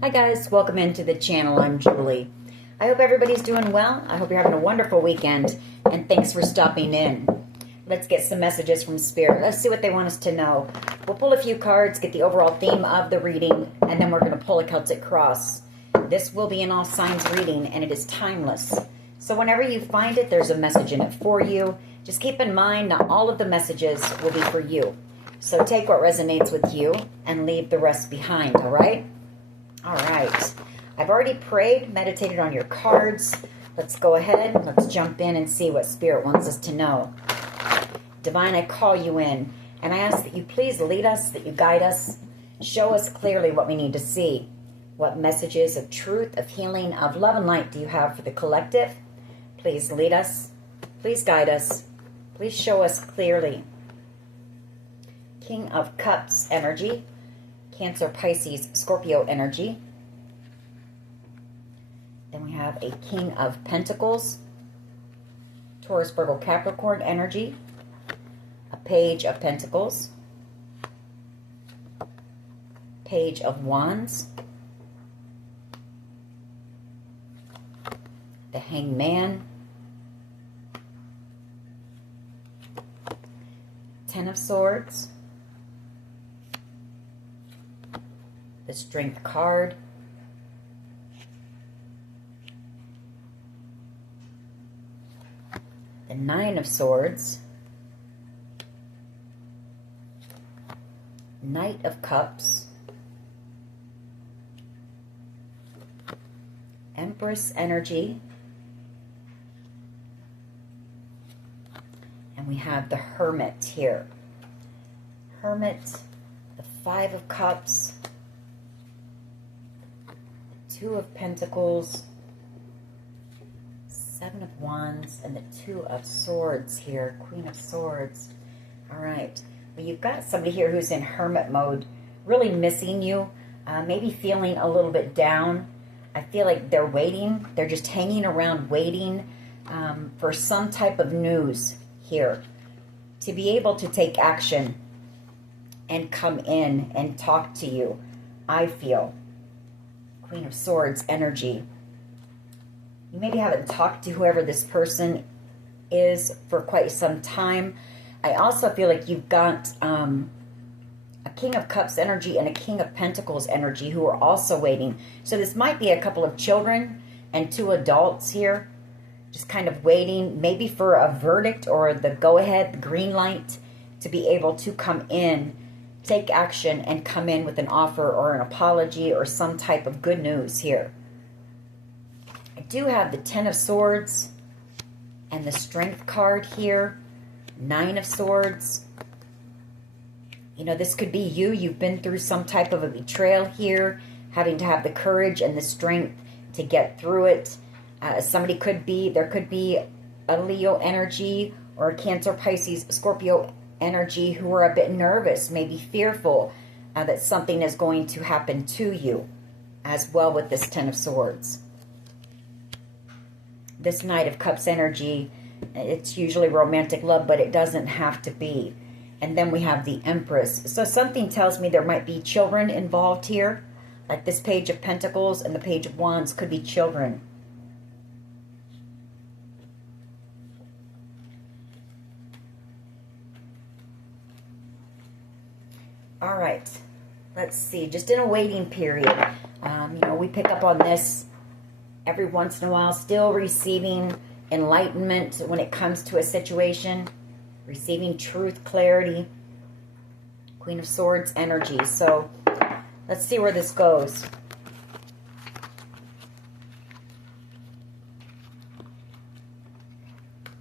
Hi guys, welcome into the channel. I'm Julie. I hope everybody's doing well. I hope you're having a wonderful weekend, and thanks for stopping in. Let's get some messages from Spirit. Let's see what they want us to know. We'll pull a few cards, get the overall theme of the reading, and then we're going to pull a Celtic cross. This will be an all signs reading, and it is timeless. So whenever you find it, there's a message in it for you. Just keep in mind, not all of the messages will be for you. So take what resonates with you and leave the rest behind, all right? All right, I've already prayed, meditated on your cards. Let's go ahead. Let's jump in and see what Spirit wants us to know. Divine, I call you in, and I ask that you please lead us, that you guide us, show us clearly what we need to see. What messages of truth, of healing, of love and light do you have for the collective? Please lead us. Please guide us. Please show us clearly. King of Cups energy. Cancer, Pisces, Scorpio energy. Then we have a King of Pentacles, Taurus, Virgo, Capricorn energy. A Page of Pentacles, Page of Wands, the Hanged Man, Ten of Swords, the Strength card, the Nine of Swords, Knight of Cups, Empress energy, and we have the Hermit here. Hermit, the Five of Cups, Two of Pentacles, Seven of Wands, and the Two of Swords here, Queen of Swords. All right, well, you've got somebody here who's in hermit mode, really missing you, maybe feeling a little bit down. I feel like they're waiting. They're just hanging around waiting for some type of news here to be able to take action and come in and talk to you, I feel. Queen of Swords energy. You maybe haven't talked to whoever this person is for quite some time. I also feel like you've got a King of Cups energy and a King of Pentacles energy who are also waiting. So this might be a couple of children and two adults here, just kind of waiting maybe for a verdict or the go-ahead, the green light to be able to come in, take action, and come in with an offer or an apology or some type of good news here. I do have the Ten of Swords and the Strength card here, Nine of Swords. You know, this could be you. You've been through some type of a betrayal here, having to have the courage and the strength to get through it. Somebody could be, there could be a Leo energy or a Cancer, Pisces, Scorpio energy who are a bit nervous, maybe fearful that something is going to happen to you as well with this Ten of Swords. This Knight of Cups energy, it's usually romantic love, but it doesn't have to be. And then we have the Empress. So something tells me there might be children involved here. Like this Page of Pentacles and the Page of Wands could be children. All right, let's see. Just in a waiting period. You know, we pick up on this every once in a while. Still receiving enlightenment when it comes to a situation. Receiving truth, clarity. Queen of Swords energy. So let's see where this goes.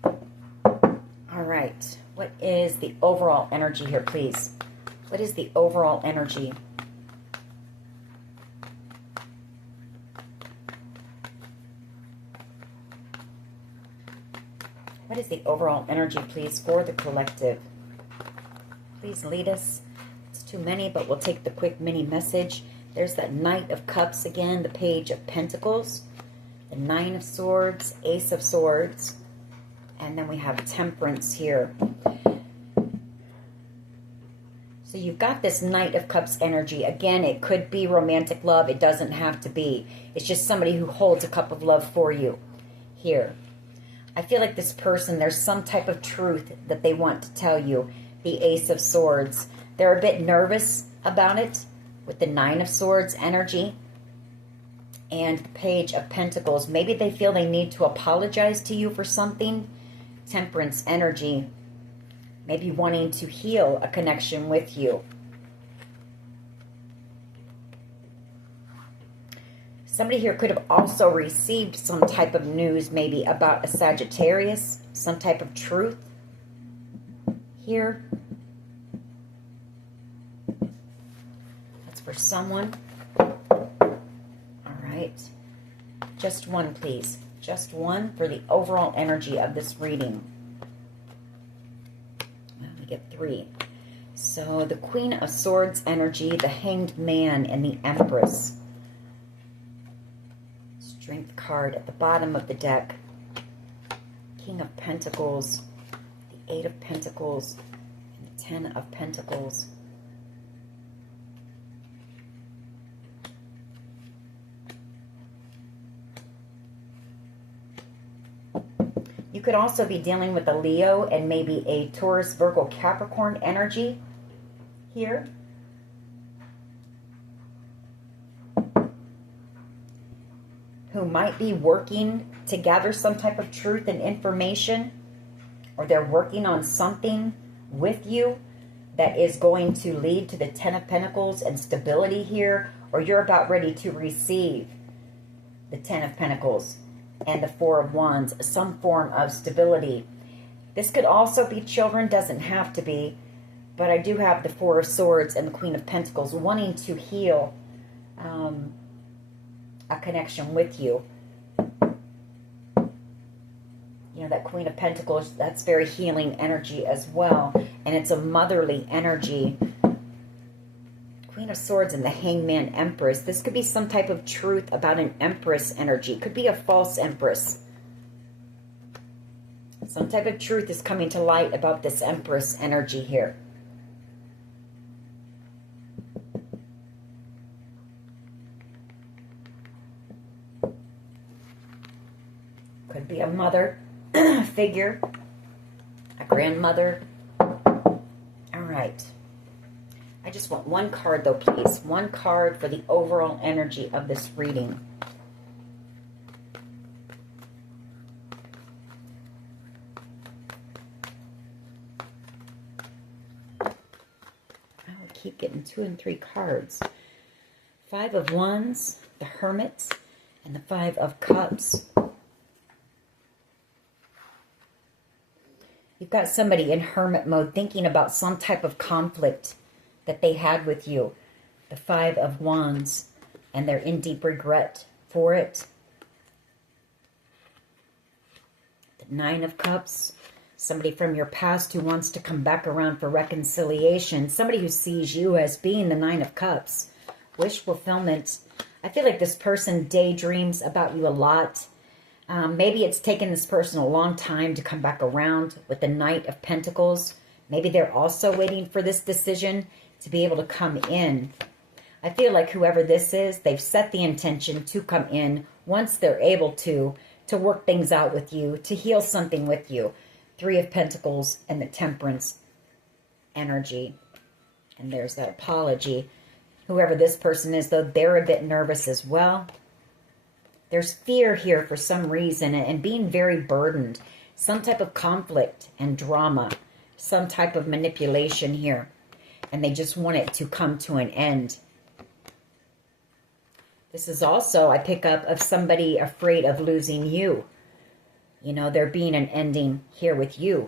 All right. What is the overall energy here, please? What is the overall energy? What is the overall energy, please, for the collective? Please lead us. It's too many, but we'll take the quick mini message. There's that Knight of Cups again, the Page of Pentacles, the Nine of Swords, Ace of Swords, and then we have Temperance here. So you've got this Knight of Cups energy. Again, it could be romantic love. It doesn't have to be. It's just somebody who holds a cup of love for you here. I feel like this person, there's some type of truth that they want to tell you. The Ace of Swords. They're a bit nervous about it with the Nine of Swords energy and the Page of Pentacles. Maybe they feel they need to apologize to you for something. Temperance energy. Maybe wanting to heal a connection with you. Somebody here could have also received some type of news, maybe about a Sagittarius, some type of truth here. That's for someone. All right. Just one, please. Just one for the overall energy of this reading. We get 3. So the Queen of Swords energy, the Hanged Man, and the Empress. Strength card at the bottom of the deck. King of Pentacles, the 8 of Pentacles, and the 10 of Pentacles. You could also be dealing with a Leo and maybe a Taurus, Virgo, Capricorn energy here. Who might be working to gather some type of truth and information, or they're working on something with you that is going to lead to the 10 of Pentacles and stability here, or you're about ready to receive the 10 of Pentacles and the 4 of Wands, some form of stability. This could also be children, doesn't have to be, but I do have the 4 of Swords and the Queen of Pentacles wanting to heal a connection with you. You know, that Queen of Pentacles, that's very healing energy as well. And it's a motherly energy. Queen of Swords and the Hangman Empress. This could be some type of truth about an Empress energy. Could be a false Empress. Some type of truth is coming to light about this Empress energy here. Could be a mother figure, a grandmother. All right. I just want one card, though, please. One card for the overall energy of this reading. I will keep getting 2 and 3 cards. 5 of Wands, the Hermit, and the 5 of Cups. You've got somebody in hermit mode thinking about some type of conflict that they had with you. The 5 of Wands, and they're in deep regret for it. The 9 of Cups, somebody from your past who wants to come back around for reconciliation. Somebody who sees you as being the 9 of Cups. Wish fulfillment. I feel like this person daydreams about you a lot. Maybe it's taken this person a long time to come back around with the Knight of Pentacles. Maybe they're also waiting for this decision to be able to come in. I feel like whoever this is, they've set the intention to come in once they're able to work things out with you, to heal something with you. 3 of Pentacles and the Temperance energy. And there's that apology. Whoever this person is, though, they're a bit nervous as well. There's fear here for some reason and being very burdened. Some type of conflict and drama. Some type of manipulation here. And they just want it to come to an end. This is also, I pick up, of somebody afraid of losing you. You know, there being an ending here with you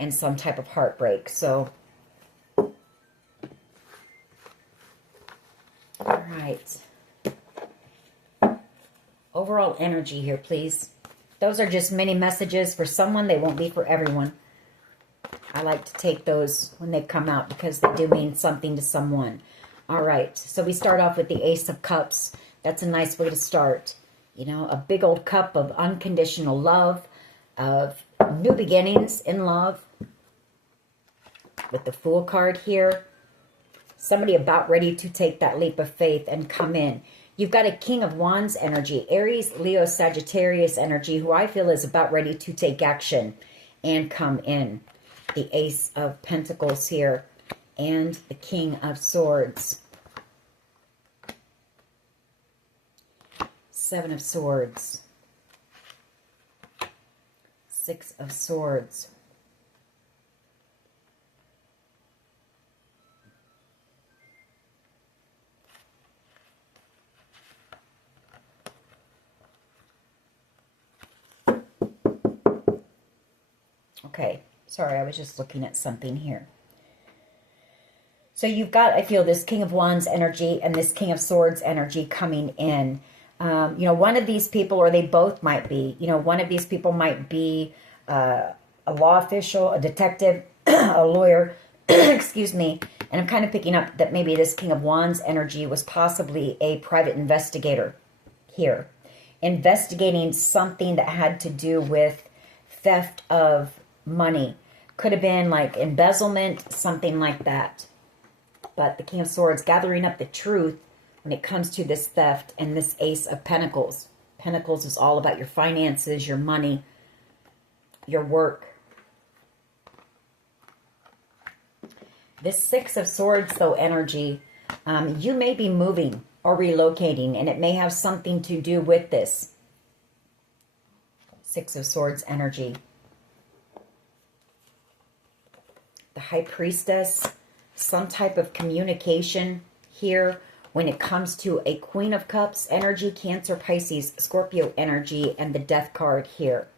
and some type of heartbreak. So, all right. Overall energy here, please. Those are just mini messages for someone. They won't be for everyone. I like to take those when they come out because they do mean something to someone. All right. So we start off with the Ace of Cups. That's a nice way to start. You know, a big old cup of unconditional love, of new beginnings in love. With the Fool card here. Somebody about ready to take that leap of faith and come in. You've got a King of Wands energy, Aries, Leo, Sagittarius energy, who I feel is about ready to take action and come in. The Ace of Pentacles here and the King of Swords. Seven of Swords. Six of Swords. Okay, sorry, I was just looking at something here. So you've got, I feel, this King of Wands energy and this King of Swords energy coming in. You know, one of these people, or they both might be, you know, one of these people might be a law official, a detective, a lawyer, excuse me. And I'm kind of picking up that maybe this King of Wands energy was possibly a private investigator here, investigating something that had to do with theft of money. Could have been like embezzlement, something like that. But the King of Swords gathering up the truth when it comes to this theft and this Ace of Pentacles. Pentacles is all about your finances, your money, your work. This Six of Swords, though, energy, you may be moving or relocating, and it may have something to do with this. Six of Swords energy. The High Priestess, some type of communication here when it comes to a Queen of Cups energy, Cancer, Pisces, Scorpio energy, and the Death card here.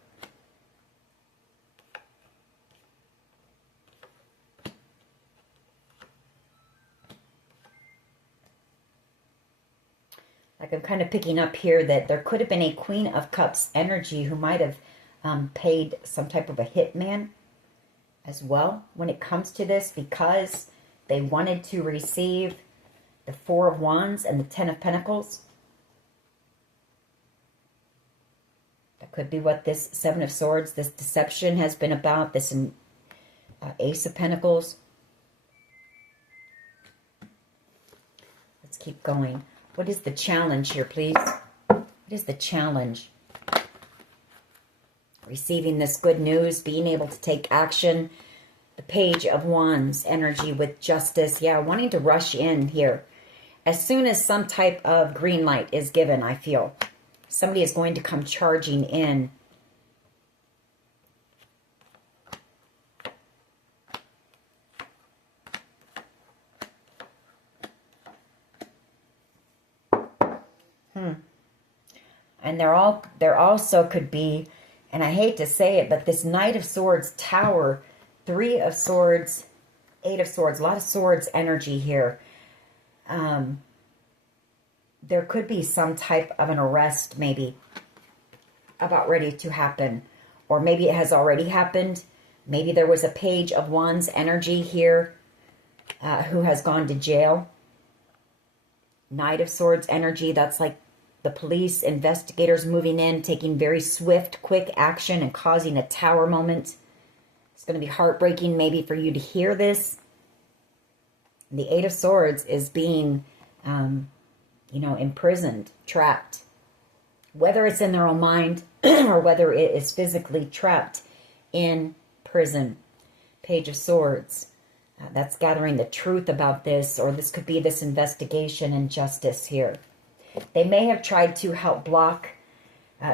Like I'm kind of picking up here that there could have been a Queen of Cups energy who might have paid some type of a hitman as well when it comes to this, because they wanted to receive the Four of Wands and the Ten of Pentacles. That could be what this Seven of Swords, this deception has been about, this Ace of Pentacles. Let's keep going. What is the challenge here, please? What is the challenge? Receiving this good news, being able to take action. The Page of Wands energy with justice. Yeah, wanting to rush in here. As soon as some type of green light is given, I feel somebody is going to come charging in. And there also could be, and I hate to say it, but this Knight of Swords Tower, Three of Swords, Eight of Swords, a lot of swords energy here. There could be some type of an arrest maybe about ready to happen. Or maybe it has already happened. Maybe there was a Page of Wands energy here who has gone to jail. Knight of Swords energy, that's like the police, investigators moving in, taking very swift, quick action and causing a tower moment. It's going to be heartbreaking maybe for you to hear this. The Eight of Swords is being, you know, imprisoned, trapped. Whether it's in their own mind or whether it is physically trapped in prison. Page of Swords. That's gathering the truth about this, or this could be this investigation and justice here. They may have tried to help block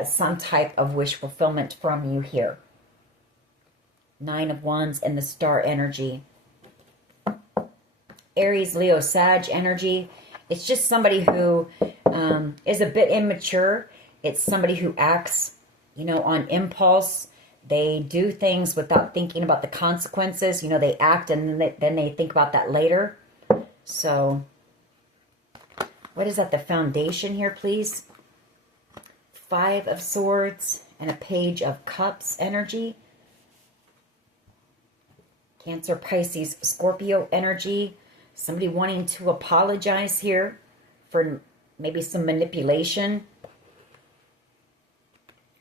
some type of wish fulfillment from you here. Nine of Wands and the Star energy. Aries, Leo, Sag energy. It's just somebody who is a bit immature. It's somebody who acts, you know, on impulse. They do things without thinking about the consequences. You know, they act and then they think about that later. So, what is at the foundation here, please? Five of Swords and a Page of Cups energy. Cancer, Pisces, Scorpio energy. Somebody wanting to apologize here for maybe some manipulation.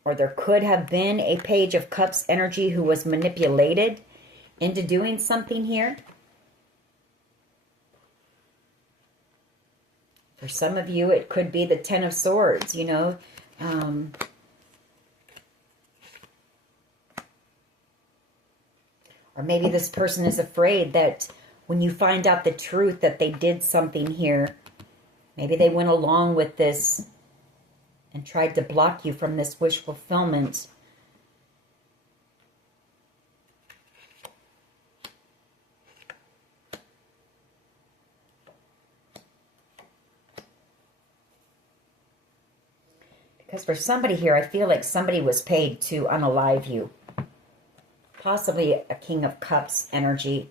Or there could have been a Page of Cups energy who was manipulated into doing something here. For some of you, it could be the Ten of Swords, you know. Or maybe this person is afraid that when you find out the truth that they did something here, maybe they went along with this and tried to block you from this wish fulfillment. Because for somebody here, I feel like somebody was paid to unalive you. Possibly a King of Cups energy.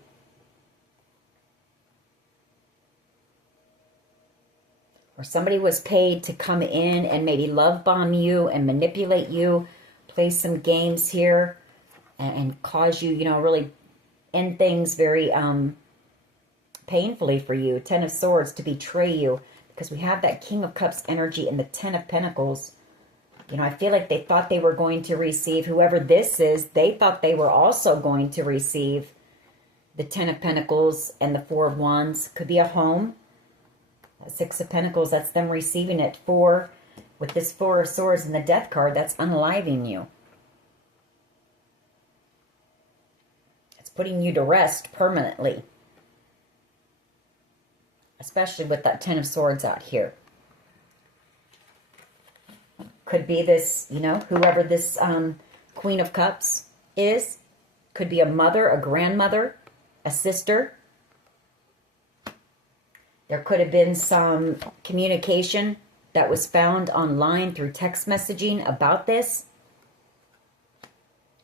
Or somebody was paid to come in and maybe love bomb you and manipulate you, play some games here, and cause you, you know, really end things very painfully for you. Ten of Swords, to betray you. Because we have that King of Cups energy and the Ten of Pentacles. You know, I feel like they thought they were going to receive, whoever this is, they thought they were also going to receive the Ten of Pentacles and the Four of Wands. Could be a home. Six of Pentacles, that's them receiving it. Four, with this Four of Swords and the Death card, that's unaliving you. It's putting you to rest permanently. Especially with that Ten of Swords out here. Could be this, you know, whoever this Queen of Cups is. Could be a mother, a grandmother, a sister. There could have been some communication that was found online through text messaging about this.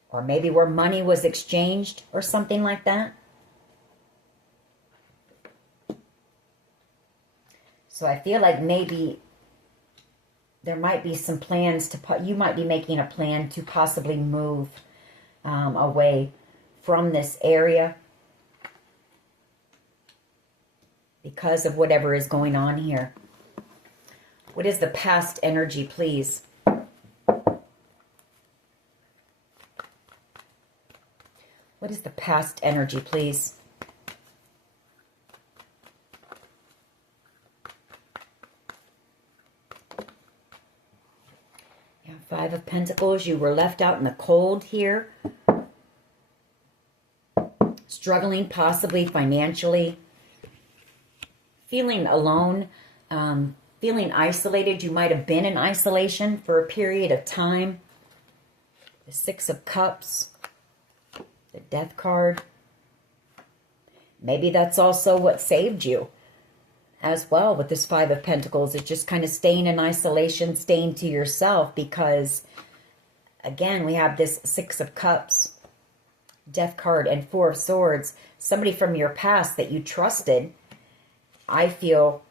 Or maybe where money was exchanged or something like that. So I feel like maybe there might be some plans to, you might be making a plan to possibly move away from this area because of whatever is going on here. What is the past energy, please? What is the past energy, please? Five of Pentacles, you were left out in the cold here. Struggling possibly financially. Feeling alone. Feeling isolated. You might have been in isolation for a period of time. The Six of Cups. The Death card. Maybe that's also what saved you as well with this Five of Pentacles. It's just kind of staying in isolation, staying to yourself, because again, we have this Six of Cups, Death card, and Four of Swords. Somebody from your past that you trusted, I feel,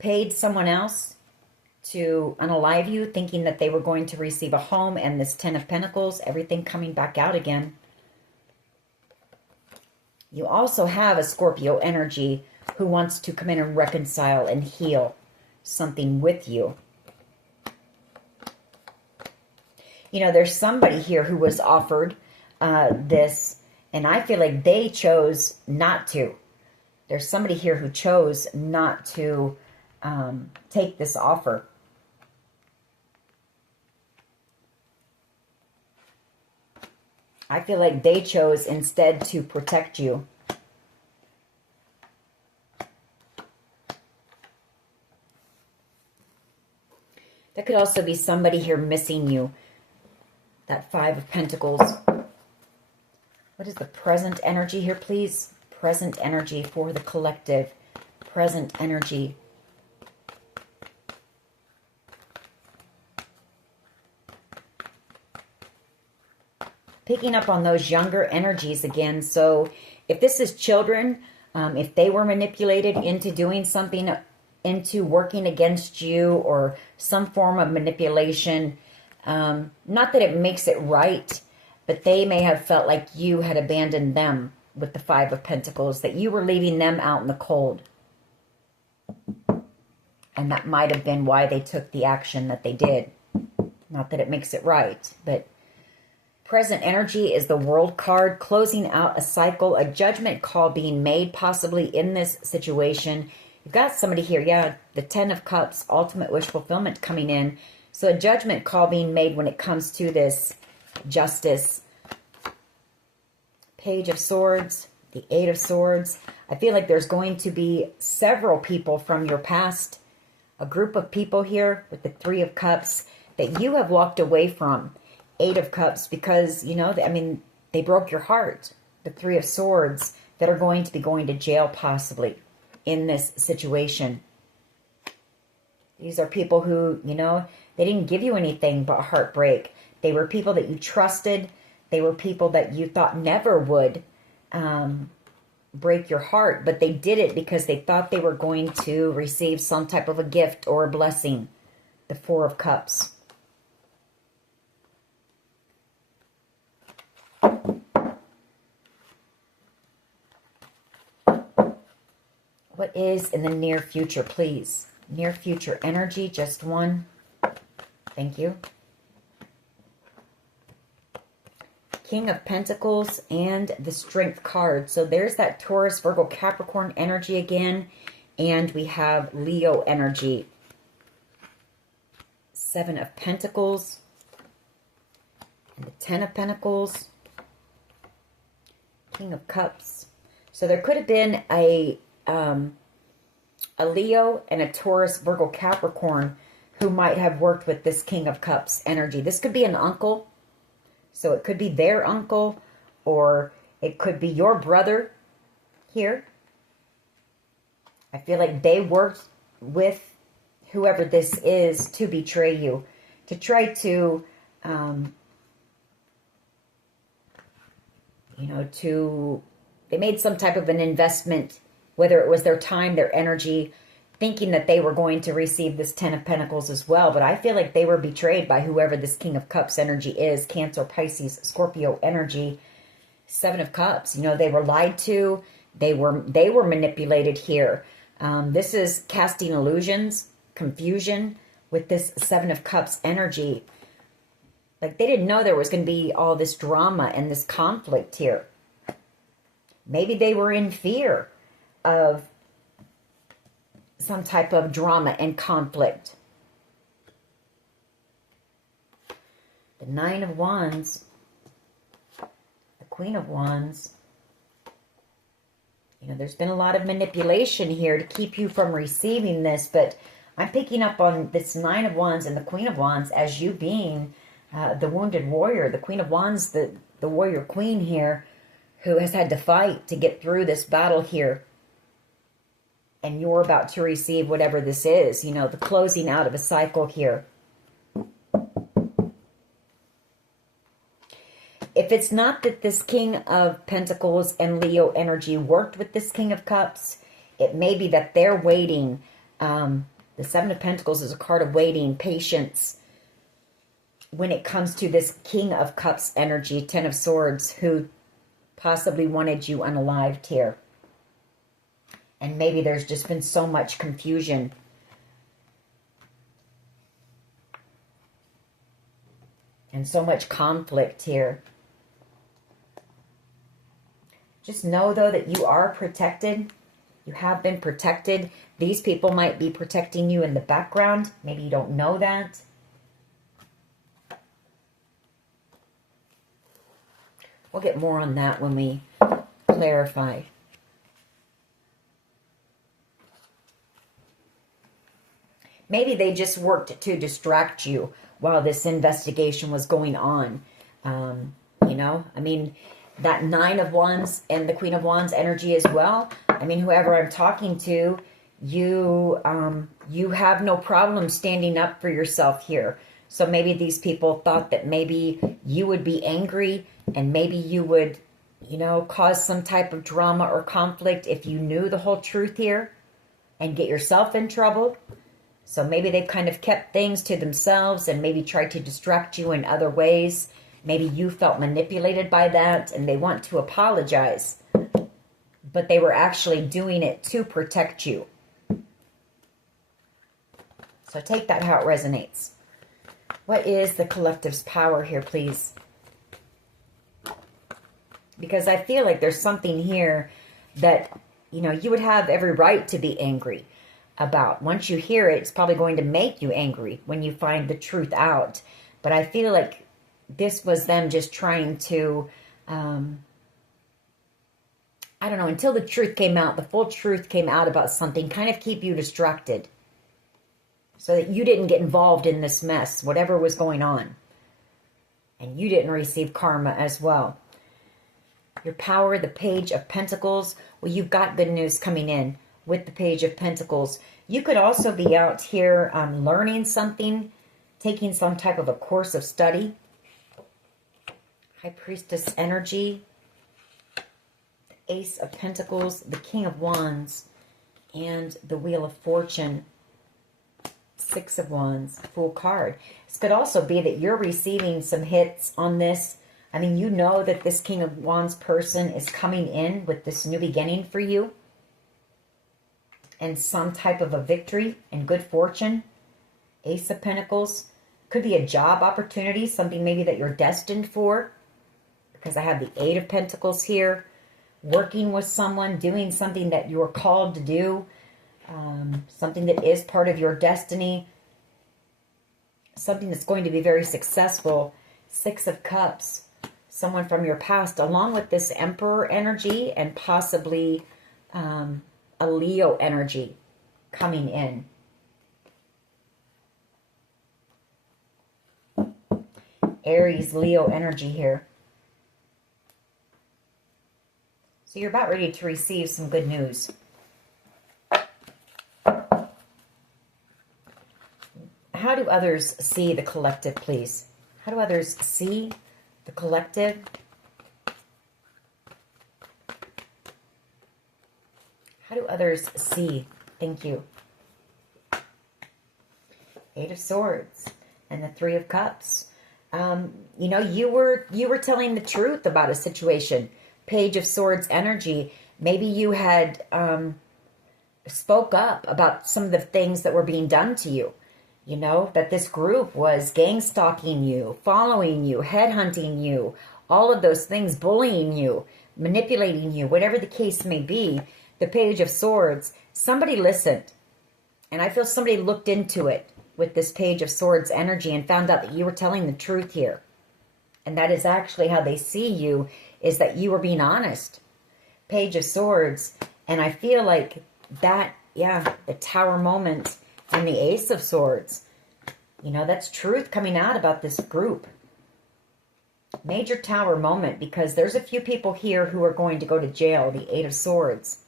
paid someone else to unalive you, thinking that they were going to receive a home, and this Ten of Pentacles, everything coming back out again. You also have a Scorpio energy who wants to come in and reconcile and heal something with you. You know, there's somebody here who was offered this, and I feel like they chose not to. There's somebody here who chose not to take this offer. I feel like they chose instead to protect you. That could also be somebody here missing you. That Five of Pentacles. What is the present energy here, please? Present energy for the collective. Present energy. Picking up on those younger energies again. So if this is children, if they were manipulated into doing something, into working against you, or some form of manipulation, not that it makes it right, but they may have felt like you had abandoned them with the Five of Pentacles, that you were leaving them out in the cold. And that might have been why they took the action that they did. Not that it makes it right, but present energy is the World card, closing out a cycle, a judgment call being made possibly in this situation. You've got somebody here, yeah, the Ten of Cups, ultimate wish fulfillment coming in. So a judgment call being made when it comes to this justice. Page of Swords, the Eight of Swords. I feel like there's going to be several people from your past, a group of people here with the Three of Cups that you have walked away from. Eight of Cups, because, you know, I mean, they broke your heart. The Three of Swords that are going to be going to jail possibly in this situation. These are people who, you know, they didn't give you anything but heartbreak. They were people that you trusted. They were people that you thought never would break your heart, but they did it because they thought they were going to receive some type of a gift or a blessing. The Four of Cups. What is in the near future, please? Near future energy, just one. Thank you. King of Pentacles and the Strength card. So there's that Taurus, Virgo, Capricorn energy again. And we have Leo energy. Seven of Pentacles. And the Ten of Pentacles. King of Cups. So there could have been a Leo and a Taurus, Virgo, Capricorn who might have worked with this King of Cups energy. This could be an uncle. So it could be their uncle, or it could be your brother here. I feel like they worked with whoever this is to betray you, to try to, you know, they made some type of an investment, whether it was their time, their energy, thinking that they were going to receive this Ten of Pentacles as well. But I feel like they were betrayed by whoever this King of Cups energy is. Cancer, Pisces, Scorpio energy. Seven of Cups. You know, they were lied to. They were manipulated here. This is casting illusions, confusion with this Seven of Cups energy. Like they didn't know there was going to be all this drama and this conflict here. Maybe they were in fear of some type of drama and conflict. The Nine of Wands, the Queen of Wands. You know, there's been a lot of manipulation here to keep you from receiving this, but I'm picking up on this Nine of Wands and the Queen of Wands as you being the wounded warrior. The Queen of Wands, the warrior queen here, who has had to fight to get through this battle here. And you're about to receive whatever this is, you know, the closing out of a cycle here. If it's not that this King of Pentacles and Leo energy worked with this King of Cups, it may be that they're waiting. The Seven of Pentacles is a card of waiting, patience, when it comes to this King of Cups energy, Ten of Swords, who possibly wanted you unalived here. And maybe there's just been so much confusion. And so much conflict here. Just know, though, that you are protected. You have been protected. These people might be protecting you in the background. Maybe you don't know that. We'll get more on that when we clarify. Maybe they just worked to distract you while this investigation was going on. You know, I mean, that Nine of Wands and the Queen of Wands energy as well. I mean, whoever I'm talking to, you have no problem standing up for yourself here. So maybe these people thought that maybe you would be angry and maybe you would, you know, cause some type of drama or conflict if you knew the whole truth here and get yourself in trouble. So maybe they've kind of kept things to themselves and maybe tried to distract you in other ways. Maybe you felt manipulated by that and they want to apologize. But they were actually doing it to protect you. So take that how it resonates. What is the collective's power here, please? Because I feel like there's something here that, you know, you would have every right to be angry. about. Once you hear it, it's probably going to make you angry when you find the truth out. But I feel like this was them just trying to, I don't know, until the truth came out, the full truth came out about something, kind of keep you distracted so that you didn't get involved in this mess, whatever was going on. And you didn't receive karma as well. Your power, the Page of Pentacles. Well, you've got good news coming in with the Page of Pentacles. You could also be out here learning something, taking some type of a course of study. High Priestess energy. The Ace of Pentacles, the King of Wands, and the Wheel of Fortune. Six of Wands, Fool card. This could also be that you're receiving some hits on this. I mean, you know that this King of Wands person is coming in with this new beginning for you. And some type of a victory and good fortune. Ace of Pentacles. Could be a job opportunity, something maybe that you're destined for. Because I have the Eight of Pentacles here. Working with someone, doing something that you're called to do. Something that is part of your destiny. Something that's going to be very successful. Six of Cups. Someone from your past, along with this Emperor energy and possibly a Leo energy coming in. Aries, Leo energy here. So you're about ready to receive some good news. How do others see the collective, please? How do others see the collective? How do others see? Thank you. Eight of Swords and the Three of Cups. You know, you were telling the truth about a situation. Page of Swords energy. Maybe you had spoke up about some of the things that were being done to you. You know, that this group was gang stalking you, following you, headhunting you, all of those things, bullying you, manipulating you, whatever the case may be. The Page of Swords, somebody listened. And I feel somebody looked into it with this Page of Swords energy and found out that you were telling the truth here. And that is actually how they see you, is that you were being honest. Page of Swords. And I feel like that, yeah, the Tower moment and the Ace of Swords. You know, that's truth coming out about this group. Major Tower moment, because there's a few people here who are going to go to jail. The Eight of Swords.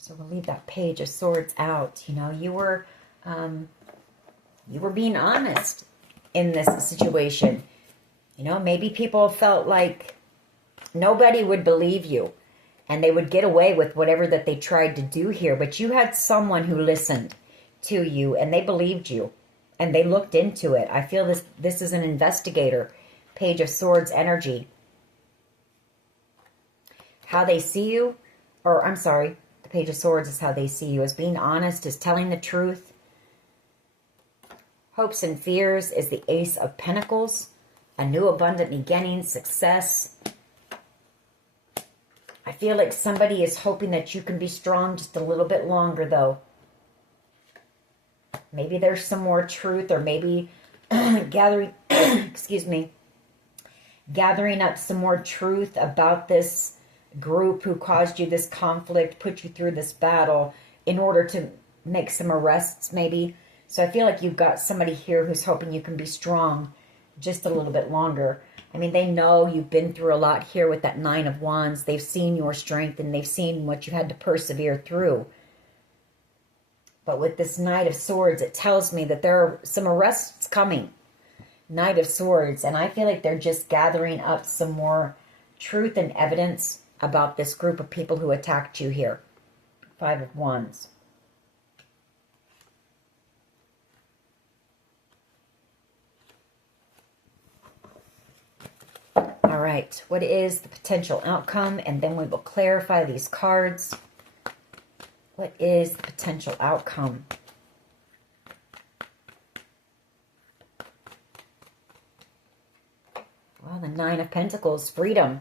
So we'll leave that Page of Swords out. You know, you were being honest in this situation. You know, maybe people felt like nobody would believe you and they would get away with whatever that they tried to do here. But you had someone who listened to you and they believed you and they looked into it. I feel this is an investigator. Page of Swords energy. How they see you, or I'm sorry, the Page of Swords is how they see you, as being honest, as telling the truth. Hopes and fears is the Ace of Pentacles. A new abundant beginning, success. I feel like somebody is hoping that you can be strong just a little bit longer, though. Maybe there's some more truth, or maybe gathering, excuse me, gathering up some more truth about this group who caused you this conflict, put you through this battle in order to make some arrests, maybe. So I feel like you've got somebody here who's hoping you can be strong just a little bit longer. I mean, they know you've been through a lot here with that Nine of Wands. They've seen your strength and they've seen what you had to persevere through. But with this Knight of Swords, it tells me that there are some arrests coming. Knight of Swords. And I feel like they're just gathering up some more truth and evidence about this group of people who attacked you here. Five of Wands. All right, what is the potential outcome? And then we will clarify these cards. What is the potential outcome? Well, the Nine of Pentacles, freedom.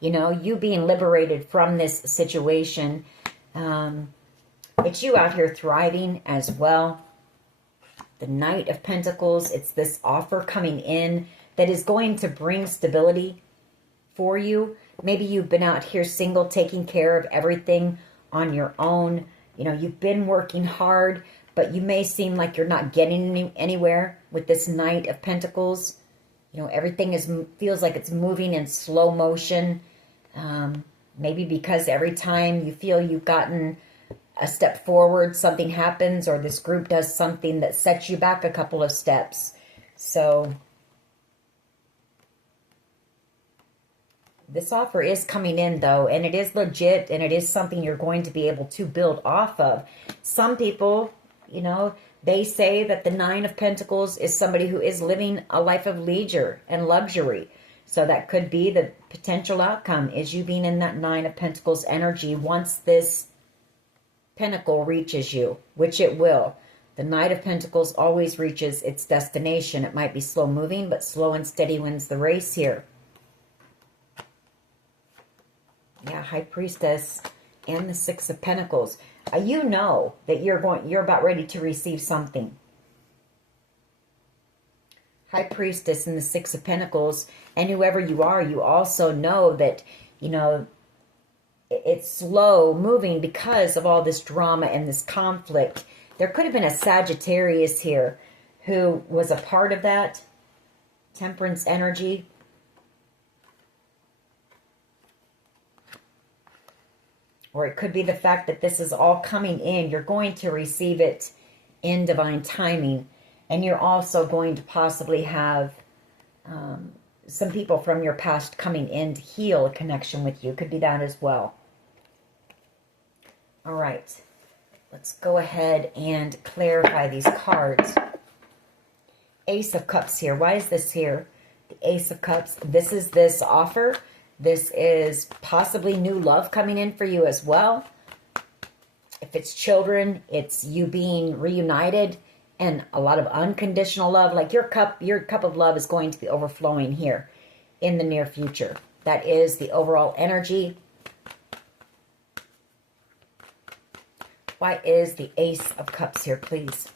You know, you being liberated from this situation. It's you out here thriving as well. The Knight of Pentacles, it's this offer coming in that is going to bring stability for you. Maybe you've been out here single, taking care of everything on your own. You know, you've been working hard, but you may seem like you're not getting anywhere with this Knight of Pentacles. You know, everything feels like it's moving in slow motion. Maybe because every time you feel you've gotten a step forward, something happens, or this group does something that sets you back a couple of steps. So this offer is coming in, though, and it is legit, and it is something you're going to be able to build off of. Some people, you know, they say that the Nine of Pentacles is somebody who is living a life of leisure and luxury. So that could be the potential outcome, is you being in that Nine of Pentacles energy once this pentacle reaches you, which it will. The Knight of Pentacles always reaches its destination. It might be slow moving, but slow and steady wins the race here. Yeah, High Priestess and the Six of Pentacles. You know that you're about ready to receive something. High Priestess and the Six of Pentacles, and whoever you are, you also know that, you know, it's slow moving because of all this drama and this conflict. There could have been a Sagittarius here who was a part of that Temperance energy. Or it could be the fact that this is all coming in. You're going to receive it in divine timing. And you're also going to possibly have some people from your past coming in to heal a connection with you. Could be that as well. All right. Let's go ahead and clarify these cards. Ace of Cups here. Why is this here? The Ace of Cups. This is this offer. This is possibly new love coming in for you as well. If it's children, it's you being reunited and a lot of unconditional love. Like your cup of love is going to be overflowing here in the near future. That is the overall energy. Why is the Ace of Cups here, please?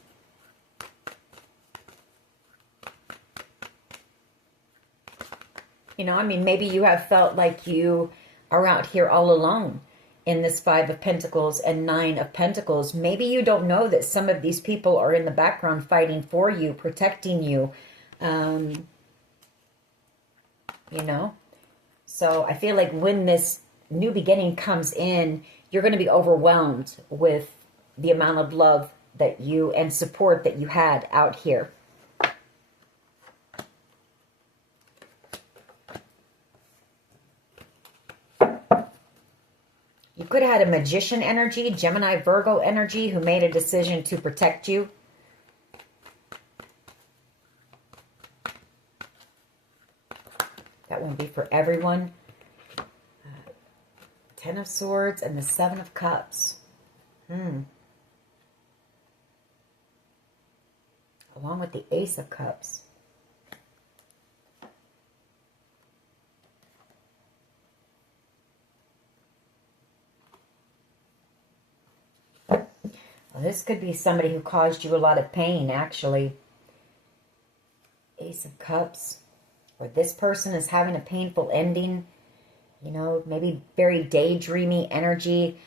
You know, I mean, maybe you have felt like you are out here all alone in this Five of Pentacles and Nine of Pentacles. Maybe you don't know that some of these people are in the background fighting for you, protecting you. You know? So I feel like when this new beginning comes in, you're going to be overwhelmed with the amount of love that you and support that you had out here. You could have had a Magician energy, Gemini, Virgo energy, who made a decision to protect you. That won't be for everyone. Ten of Swords and the Seven of Cups. Along with the Ace of Cups. Well, this could be somebody who caused you a lot of pain, actually. Ace of Cups. Or this person is having a painful ending. You know, maybe very daydreamy energy.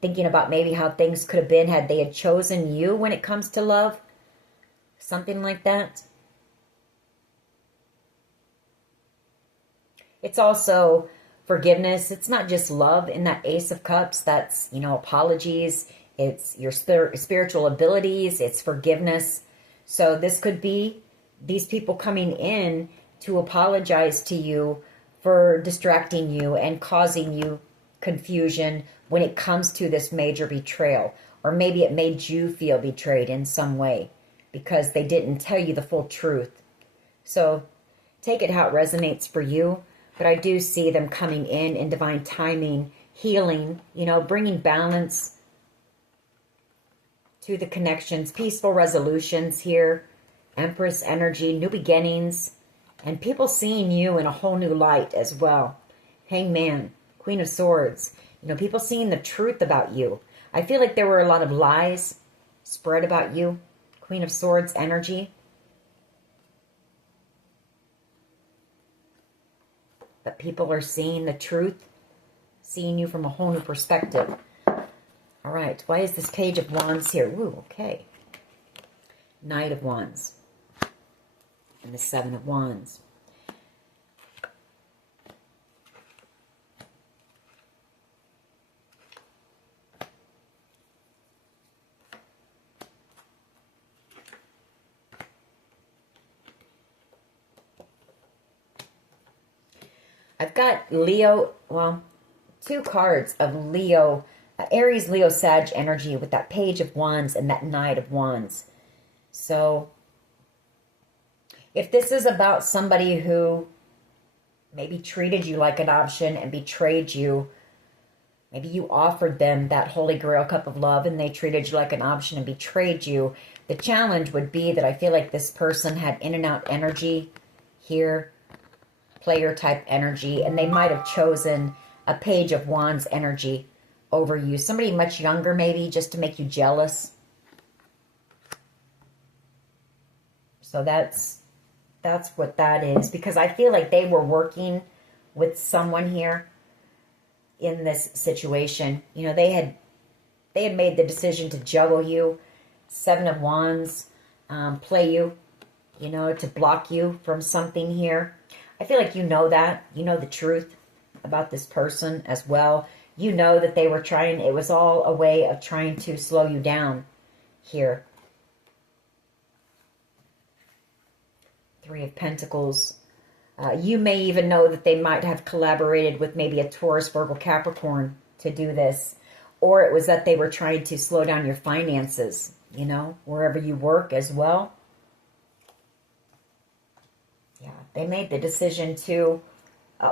Thinking about maybe how things could have been had they had chosen you when it comes to love. Something like that. It's also forgiveness. It's not just love in that Ace of Cups. That's, you know, apologies. It's your spiritual abilities. It's forgiveness. So this could be these people coming in to apologize to you for distracting you and causing you confusion when it comes to this major betrayal. Or maybe it made you feel betrayed in some way because they didn't tell you the full truth. So Take it how it resonates for you. But I do see them coming in divine timing, healing, you know, bringing balance to the connections, peaceful resolutions here, Empress energy, new beginnings, and people seeing you in a whole new light as well. Hangman, Queen of Swords, you know, people seeing the truth about you. I feel like there were a lot of lies spread about you. Queen of Swords energy. But people are seeing the truth, seeing you from a whole new perspective. All right, why is this Page of Wands here? Ooh, okay. Knight of Wands. And the Seven of Wands. I've got Leo, well, two cards of Leo, Aries, Leo, Sag energy with that Page of Wands and that Knight of Wands. So if this is about somebody who maybe treated you like an option and betrayed you, maybe you offered them that Holy Grail cup of love and they treated you like an option and betrayed you, the challenge would be that I feel like this person had in and out energy here, player type energy, and they might have chosen a Page of Wands energy over you. Somebody much younger maybe, just to make you jealous. So that's what that is, because I feel like they were working with someone here in this situation. You know, they had made the decision to juggle you, Seven of Wands, play you, you know, to block you from something here. I feel like you know that. You know the truth about this person as well. You know that they were trying, it was all a way of trying to slow you down here. Three of Pentacles. You may even know that they might have collaborated with maybe a Taurus, Virgo, Capricorn to do this. Or it was that they were trying to slow down your finances, you know, wherever you work as well. Yeah, they made the decision to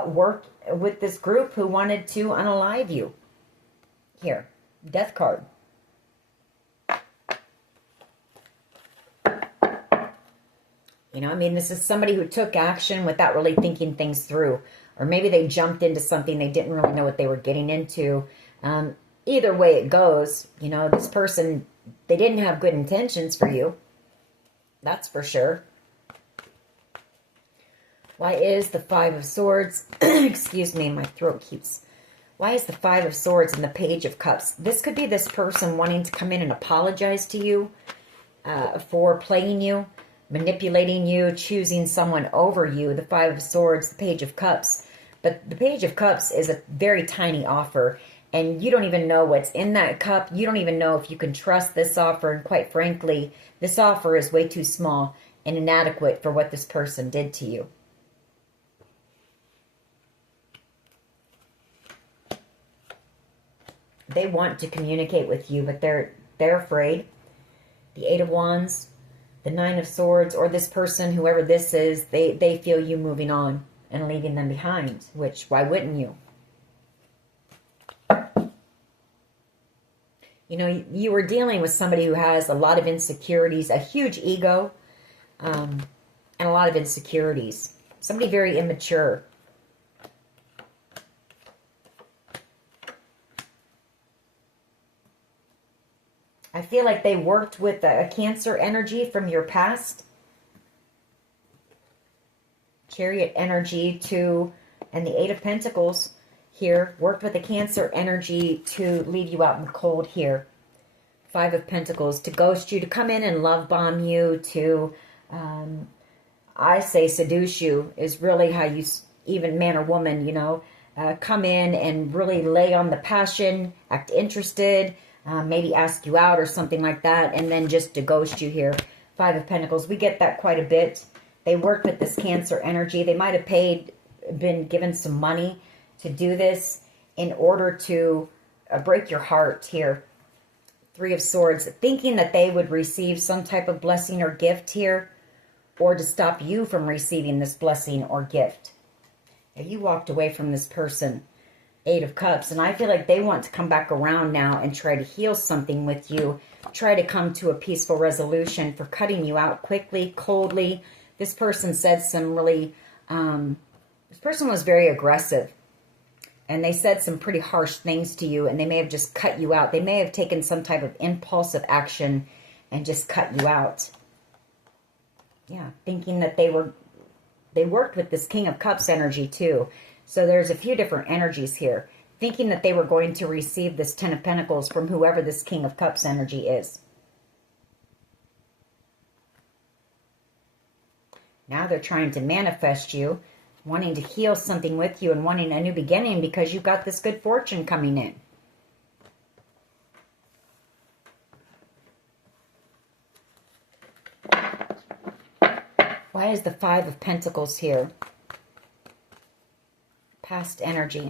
work with this group who wanted to unalive you. Here, Death card. You know, I mean, this is somebody who took action without really thinking things through. Or maybe they jumped into something they didn't really know what they were getting into. Either way it goes, you know, this person, they didn't have good intentions for you. That's for sure. Why is the Five of Swords, excuse me, my throat keeps, why is the Five of Swords and the Page of Cups? This could be this person wanting to come in and apologize to you for playing you, manipulating you, choosing someone over you. The Five of Swords, the Page of Cups. But the Page of Cups is a very tiny offer, and you don't even know what's in that cup. You don't even know if you can trust this offer, and quite frankly, this offer is way too small and inadequate for what this person did to you. They want to communicate with you, but they're afraid. The Eight of Wands, the Nine of Swords, or this person, whoever this is, they feel you moving on and leaving them behind, which, why wouldn't you? You know, you were dealing with somebody who has a lot of insecurities, a huge ego, and a lot of insecurities. Somebody very immature. I feel like they worked with a Cancer energy from your past. Chariot energy to, and the Eight of Pentacles here, worked with a Cancer energy to leave you out in the cold here. Five of Pentacles, to ghost you, to come in and love bomb you, to, I say seduce you, is really how you, even man or woman, you know, come in and really lay on the passion, act interested, maybe ask you out or something like that, and then just to ghost you here. Five of Pentacles, we get that quite a bit. They worked with this Cancer energy. They might have been given some money to do this in order to break your heart here. Three of Swords, thinking that they would receive some type of blessing or gift here. or to stop you from receiving this blessing or gift. Now, you walked away from this person, Eight of Cups, and I feel like they want to come back around now and try to heal something with you, try to come to a peaceful resolution for cutting you out quickly, coldly. This person said some really, this person was very aggressive, and they said some pretty harsh things to you, and they may have just cut you out. They may have taken some type of impulsive action and just cut you out. Yeah, thinking that they worked with this King of Cups energy too. So there's a few different energies here. Thinking that they were going to receive this Ten of Pentacles from whoever this King of Cups energy is. Now they're trying to manifest you, wanting to heal something with you and wanting a new beginning because you've got this good fortune coming in. Why is the Five of Pentacles here? Past energy.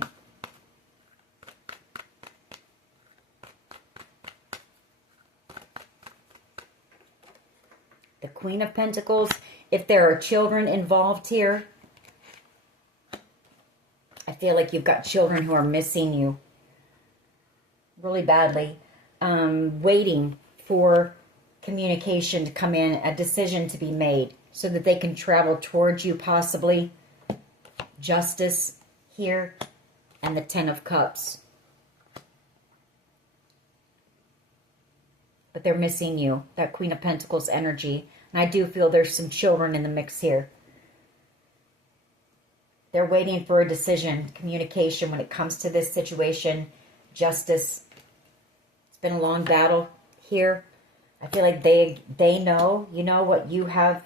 The Queen of Pentacles. If there are children involved here, I feel like you've got children who are missing you really badly, waiting for communication to come in, a decision to be made so that they can travel towards you possibly. Justice here, and the Ten of Cups. But they're missing you, that Queen of Pentacles energy. And I do feel there's some children in the mix here. They're waiting for a decision, communication when it comes to this situation. Justice. It's been a long battle here. I feel like they know, you know, what you have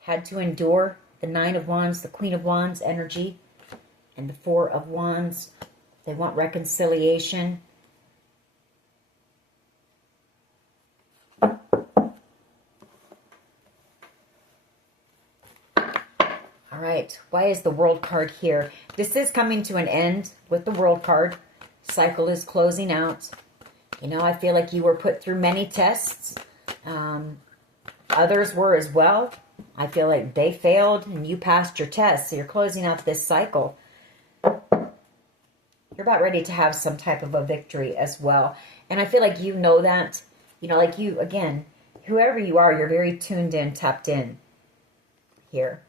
had to endure. The Nine of Wands, the Queen of Wands energy, and the Four of Wands. They want reconciliation. All right, why is the World card here? This is coming to an end with the World card. Cycle is closing out. You know, I feel like you were put through many tests. Others were as well. I feel like they failed and you passed your test. So you're closing out this cycle. You're about ready to have some type of a victory as well. And I feel like you know that. You know, like you, again, whoever you are, you're very tuned in, tapped in here.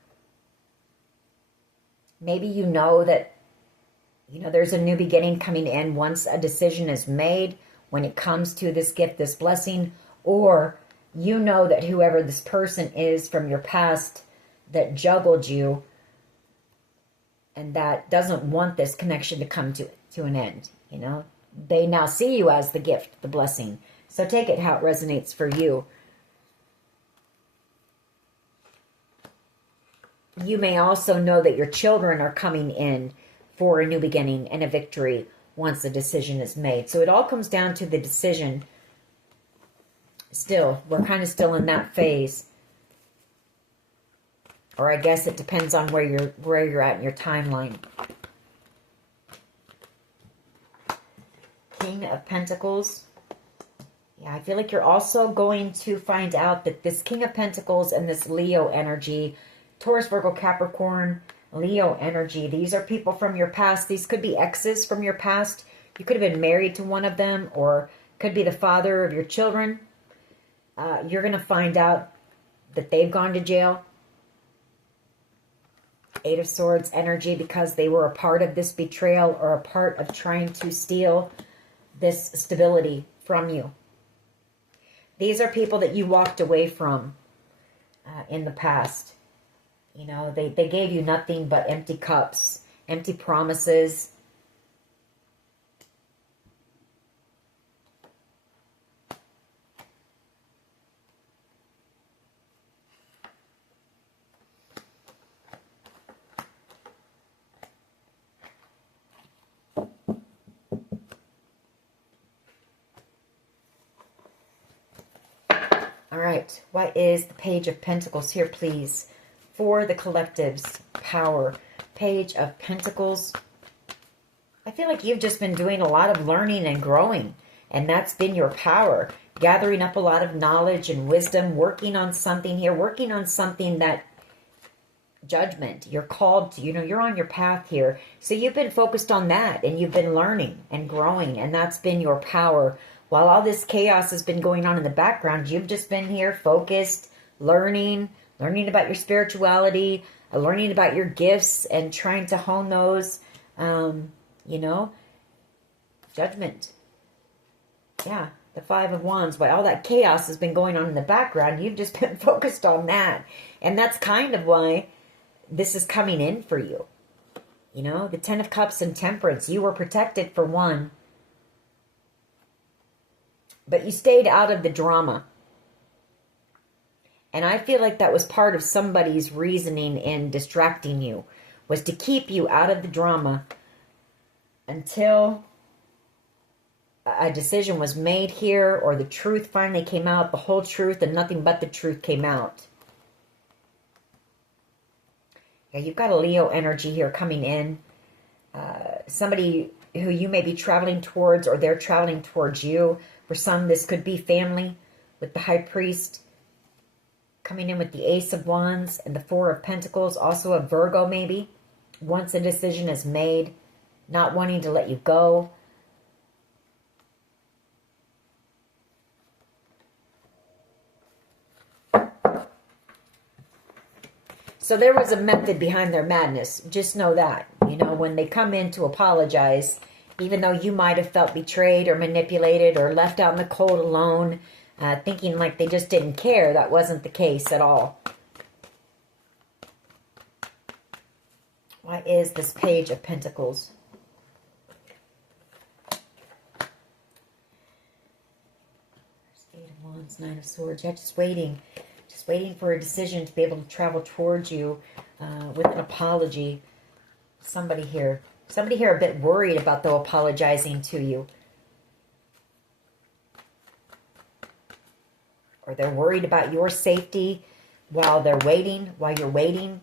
Maybe you know that, you know, there's a new beginning coming in once a decision is made when it comes to this gift, this blessing, or you know that whoever this person is from your past that juggled you and that doesn't want this connection to come to an end, you know, they now see you as the gift, the blessing. So take it how it resonates for you. You may also know that your children are coming in for a new beginning and a victory once the decision is made. So it all comes down to the decision. Still, we're kind of still in that phase. Or I guess it depends on where you're at in your timeline. King of Pentacles. Yeah, I feel like you're also going to find out that this King of Pentacles and this Leo energy, Taurus, Virgo, Capricorn, Leo energy, these are people from your past. These could be exes from your past. You could have been married to one of them, or could be the father of your children. You're going to find out that they've gone to jail. Eight of Swords energy, because they were a part of this betrayal or a part of trying to steal this stability from you. These are people that you walked away from in the past. You know, they gave you nothing but empty cups, empty promises. All right, what is the Page of Pentacles here, please? For the collective's power. Page of Pentacles. I feel like you've just been doing a lot of learning and growing And that's been your power. Gathering up a lot of knowledge and wisdom, working on something here, working on something that judgment you're called to, you're on your path here. So you've been focused on that, and you've been learning and growing, and that's been your power. While all this chaos has been going on in the background, you've just been here focused, learning about your spirituality, learning about your gifts, and trying to hone those. Judgment. Yeah, the Five of Wands. While all that chaos has been going on in the background, you've just been focused on that. And that's kind of why this is coming in for you. The Ten of Cups and Temperance. You were protected for one. But you stayed out of the drama. And I feel like that was part of somebody's reasoning in distracting you. Was to keep you out of the drama until a decision was made here, or the truth finally came out, the whole truth and nothing but the truth came out. Yeah, you've got a Leo energy here coming in. Somebody who you may be traveling towards, or they're traveling towards you. For some, this could be family with the High Priest coming in with the Ace of Wands and the Four of Pentacles. Also a Virgo maybe. Once a decision is made, not wanting to let you go. So there was a method behind their madness. Just know that. When they come in to apologize, even though you might have felt betrayed or manipulated or left out in the cold alone, thinking like they just didn't care, that wasn't the case at all. Why is this Page of Pentacles? Eight of Wands, Nine of Swords. Yeah, just waiting for a decision to be able to travel towards you with an apology. Somebody here a bit worried about though apologizing to you. Or they're worried about your safety while you're waiting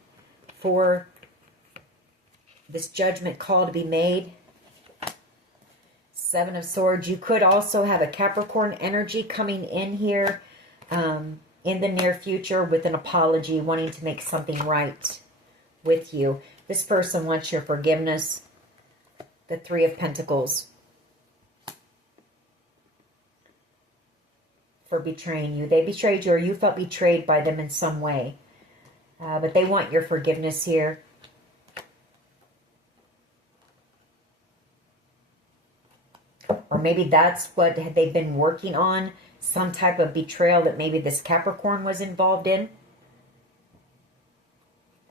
for this judgment call to be made. Seven of Swords. You could also have a Capricorn energy coming in here in the near future with an apology, wanting to make something right with you. This person wants your forgiveness. The Three of Pentacles. For betraying you. They betrayed you, or you felt betrayed by them in some way. But they want your forgiveness here. Or maybe that's what they've been working on. Some type of betrayal that maybe this Capricorn was involved in.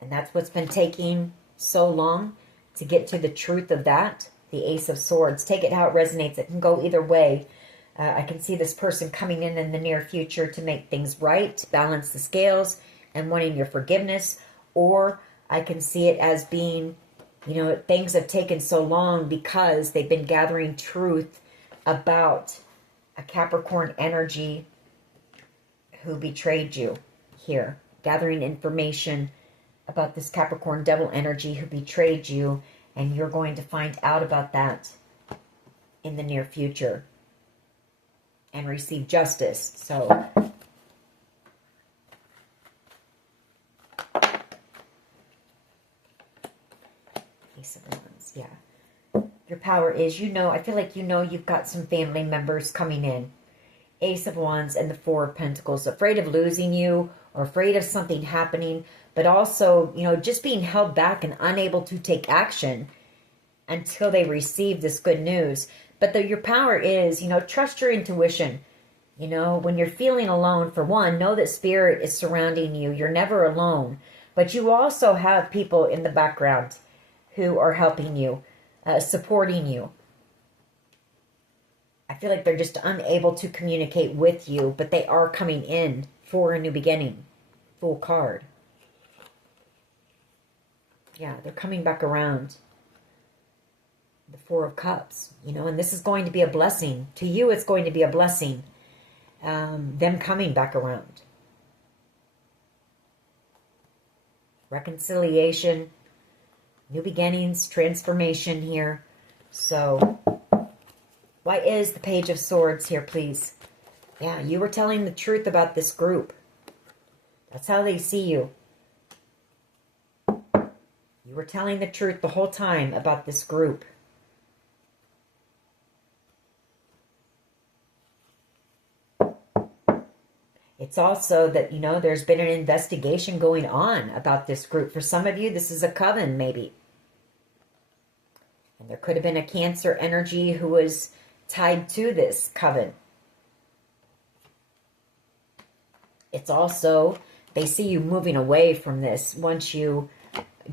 And that's what's been taking so long to get to the truth of that. The Ace of Swords. Take it how it resonates. It can go either way. I can see this person coming in the near future to make things right, balance the scales, and wanting your forgiveness. Or I can see it as being, things have taken so long because they've been gathering truth about a Capricorn energy who betrayed you here. Gathering information about this Capricorn devil energy who betrayed you, and you're going to find out about that in the near future and receive justice. So Ace of Wands, yeah. Your power is, I feel like you've got some family members coming in. Ace of Wands and the Four of Pentacles, afraid of losing you or afraid of something happening, but also, just being held back and unable to take action until they receive this good news. But your power is, trust your intuition. When you're feeling alone, for one, know that Spirit is surrounding you. You're never alone. But you also have people in the background who are helping you, supporting you. I feel like they're just unable to communicate with you, but they are coming in for a new beginning. Fool card. Yeah, they're coming back around. The Four of Cups, and this is going to be a blessing. To you, it's going to be a blessing. Them coming back around. Reconciliation, new beginnings, transformation here. So, wow, Why is the Page of Swords here, please? Yeah, you were telling the truth about this group. That's how they see you. You were telling the truth the whole time about this group. It's also that, you know, there's been an investigation going on about this group. For some of you, this is a coven, maybe. And there could have been a Cancer energy who was tied to this coven. It's also, they see you moving away from this once you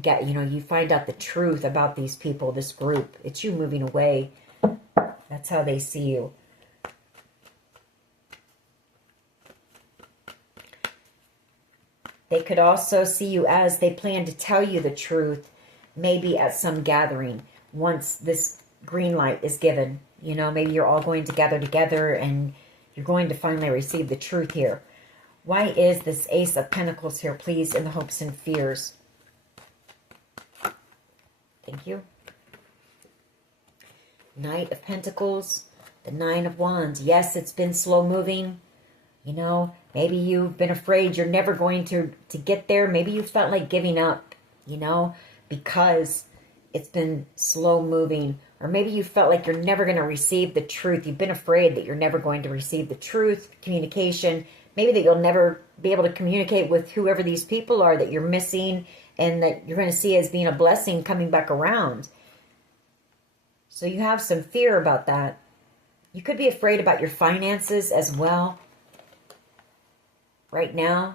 get, you know, you find out the truth about these people, this group. It's you moving away. That's how they see you. They could also see you as they plan to tell you the truth, maybe at some gathering, once this green light is given. You know, maybe you're all going to gather together and you're going to finally receive the truth here. Why is this Ace of Pentacles here, please, in the hopes and fears? Thank you. Knight of Pentacles, the Nine of Wands. Yes, it's been slow moving. You know, maybe you've been afraid you're never going to get there. Maybe you felt like giving up, you know, because it's been slow moving. Or maybe you felt like you're never going to receive the truth. You've been afraid that you're never going to receive the truth, communication. Maybe that you'll never be able to communicate with whoever these people are that you're missing and that you're going to see as being a blessing coming back around. So you have some fear about that. You could be afraid about your finances as well right now,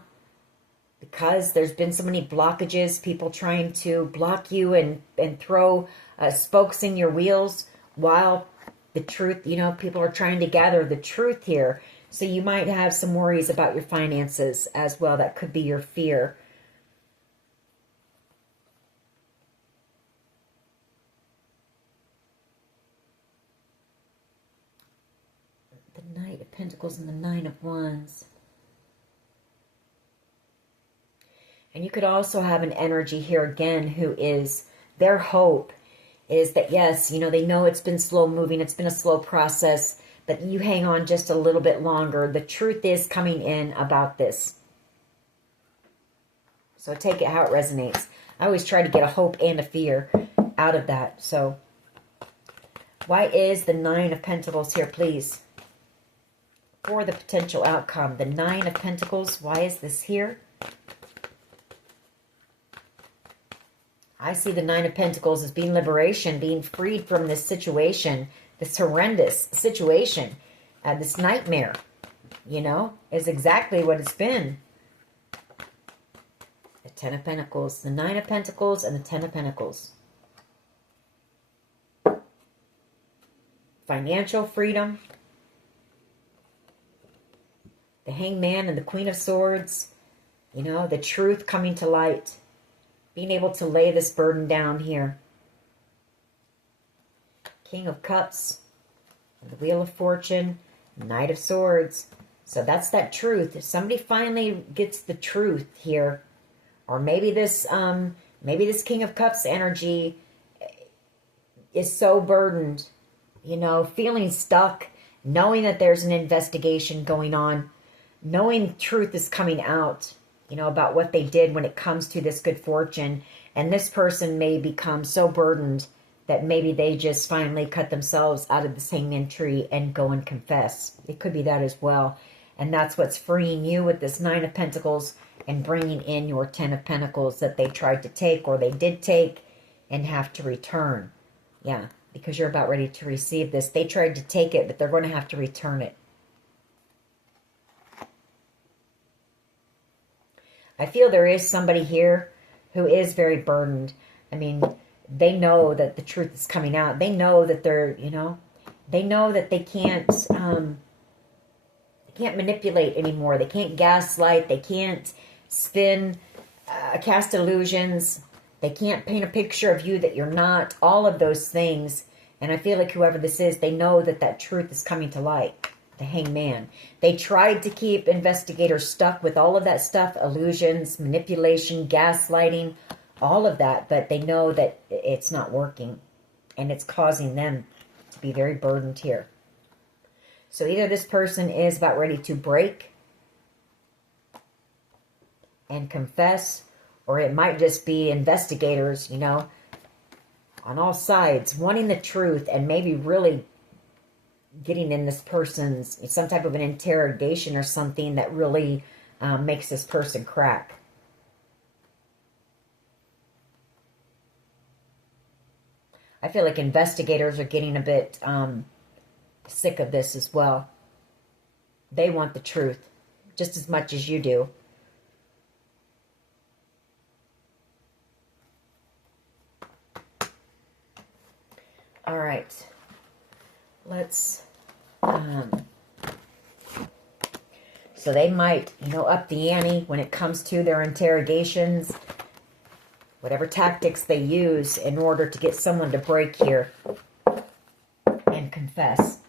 because there's been so many blockages, people trying to block you and throw spokes in your wheels while the truth, you know, people are trying to gather the truth here. So you might have some worries about your finances as well. That could be your fear. The Knight of Pentacles and the Nine of Wands. And you could also have an energy here again who is, their hope is that, yes, you know, they know it's been slow moving, it's been a slow process, but you hang on just a little bit longer. The truth is coming in about this. So take it how it resonates. I always try to get a hope and a fear out of that. So why is the Nine of Pentacles here, please? For the potential outcome. The Nine of Pentacles, why is this here? I see the Nine of Pentacles as being liberation, being freed from this situation, this horrendous situation, this nightmare, you know, is exactly what it's been. The Ten of Pentacles, the Nine of Pentacles, and the Ten of Pentacles. Financial freedom. The Hangman and the Queen of Swords. You know, the truth coming to light. Being able to lay this burden down here. King of Cups. And the Wheel of Fortune. Knight of Swords. So that's that truth. If somebody finally gets the truth here. Or maybe this King of Cups energy is so burdened. You know, feeling stuck. Knowing that there's an investigation going on. Knowing truth is coming out. You know, about what they did when it comes to this good fortune. And this person may become so burdened that maybe they just finally cut themselves out of the hangman tree and go and confess. It could be that as well. And that's what's freeing you with this Nine of Pentacles and bringing in your Ten of Pentacles that they tried to take or they did take and have to return. Yeah, because you're about ready to receive this. They tried to take it, but they're going to have to return it. I feel there is somebody here who is very burdened. I mean, they know that the truth is coming out. They know that they're, you know, they know that they can't manipulate anymore. They can't gaslight. They can't spin, cast illusions. They can't paint a picture of you that you're not. All of those things. And I feel like whoever this is, they know that that truth is coming to light. The Hangman. They tried to keep investigators stuck with all of that stuff, illusions, manipulation, gaslighting, all of that, but they know that it's not working and it's causing them to be very burdened here. So either this person is about ready to break and confess, or it might just be investigators, you know, on all sides, wanting the truth and maybe really getting in this person's, some type of an interrogation or something that really makes this person crack. I feel like investigators are getting a bit sick of this as well. They want the truth just as much as you do. All right. Let's... so they might, you know, up the ante when it comes to their interrogations. Whatever tactics they use in order to get someone to break here and confess.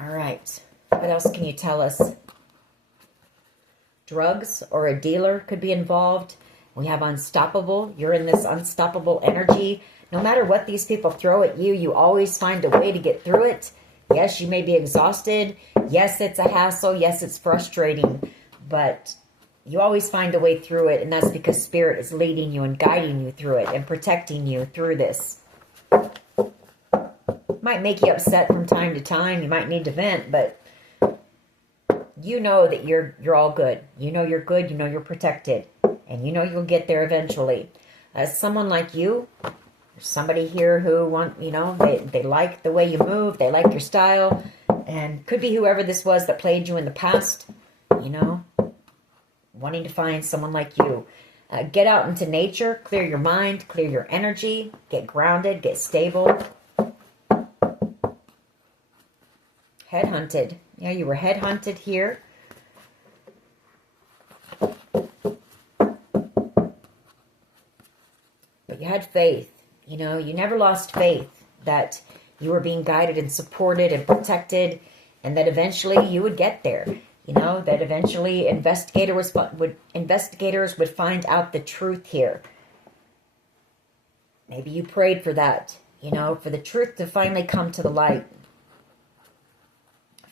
All right. What else can you tell us? Drugs or a dealer could be involved. We have unstoppable. You're in this unstoppable energy. No matter what these people throw at you, you always find a way to get through it. Yes, you may be exhausted. Yes, it's a hassle. Yes, it's frustrating. But you always find a way through it, and that's because Spirit is leading you and guiding you through it and protecting you through this. Might make you upset from time to time. You might need to vent, but you know that you're all good. You know you're good. You know you're protected, and you know you'll get there eventually. Someone like you, somebody here who they like the way you move. They like your style, and could be whoever this was that played you in the past. You know. Wanting to find someone like you. Get out into nature, clear your mind, clear your energy, get grounded, get stable. Headhunted. Yeah, you were headhunted here. But you had faith. You know, you never lost faith that you were being guided and supported and protected, and that eventually you would get there. You know, that eventually investigators would find out the truth here. Maybe you prayed for that, you know, for the truth to finally come to the light.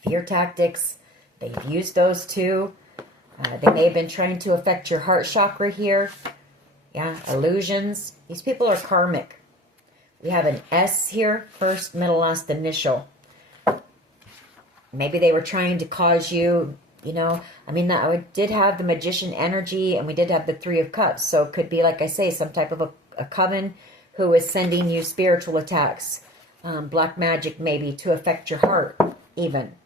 Fear tactics, they've used those too. They may have been trying to affect your heart chakra here. Yeah, illusions. These people are karmic. We have an S here, first, middle, last initial. Maybe they were trying to cause you... You know, I mean, we did have the Magician energy, and we did have the Three of Cups. So it could be, like I say, some type of a coven who is sending you spiritual attacks, black magic maybe, to affect your heart even.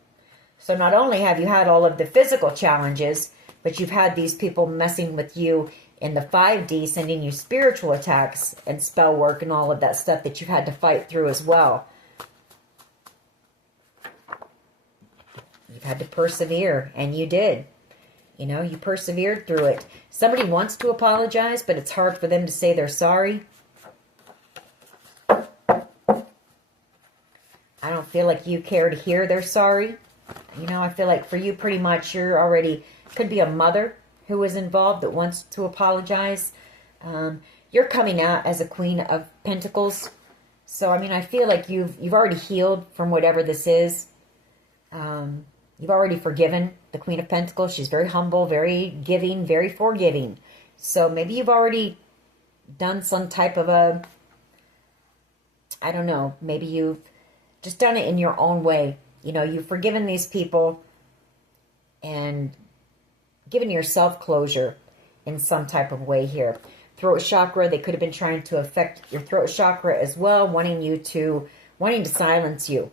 So not only have you had all of the physical challenges, but you've had these people messing with you in the 5D, sending you spiritual attacks and spell work and all of that stuff that you've had to fight through as well. You've had to persevere, and you did. You know, you persevered through it. Somebody wants to apologize, but it's hard for them to say they're sorry. I don't feel like you care to hear they're sorry. You know, I feel like for you, pretty much, you're already... Could be a mother who was involved that wants to apologize. You're coming out as a Queen of Pentacles. So, I mean, I feel like you've already healed from whatever this is. You've already forgiven the Queen of Pentacles. She's very humble, very giving, very forgiving. So maybe you've already done some type of a, I don't know, maybe you've just done it in your own way. You know, you've forgiven these people and given yourself closure in some type of way here. Throat chakra, they could have been trying to affect your throat chakra as well, wanting to silence you.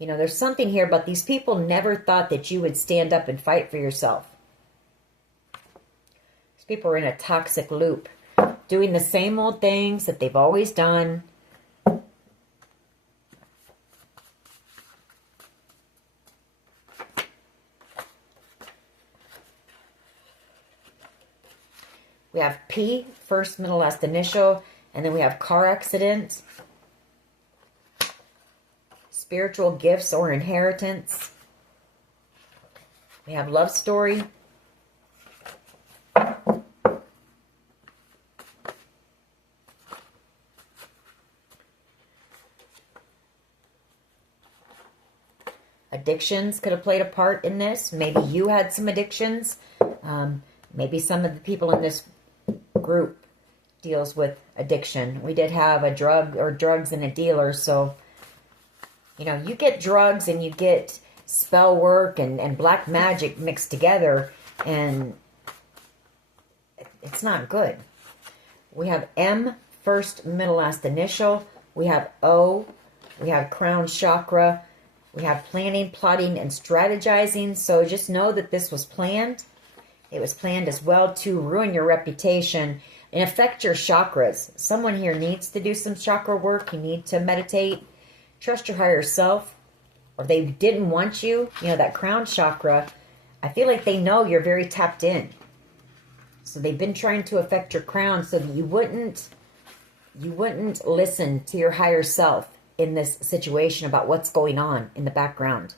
You know, there's something here, but these people never thought that you would stand up and fight for yourself. These people are in a toxic loop, doing the same old things that they've always done. We have P, first, middle, last initial, and then we have car accident. Spiritual gifts or inheritance. We have love story. Addictions could have played a part in this. Maybe you had some addictions. Maybe some of the people in this group deals with addiction. We did have a drug or drugs and a dealer. So, you know, you get drugs and you get spell work and black magic mixed together, and it's not good. We have M, first, middle, last initial. We have O. We have crown chakra. We have planning, plotting, and strategizing. So just know that this was planned. It was planned as well to ruin your reputation and affect your chakras. Someone here needs to do some chakra work. You need to meditate. Trust your higher self. Or they didn't want you. You know, that crown chakra, I feel like they know you're very tapped in. So they've been trying to affect your crown so that you wouldn't listen to your higher self in this situation about what's going on in the background.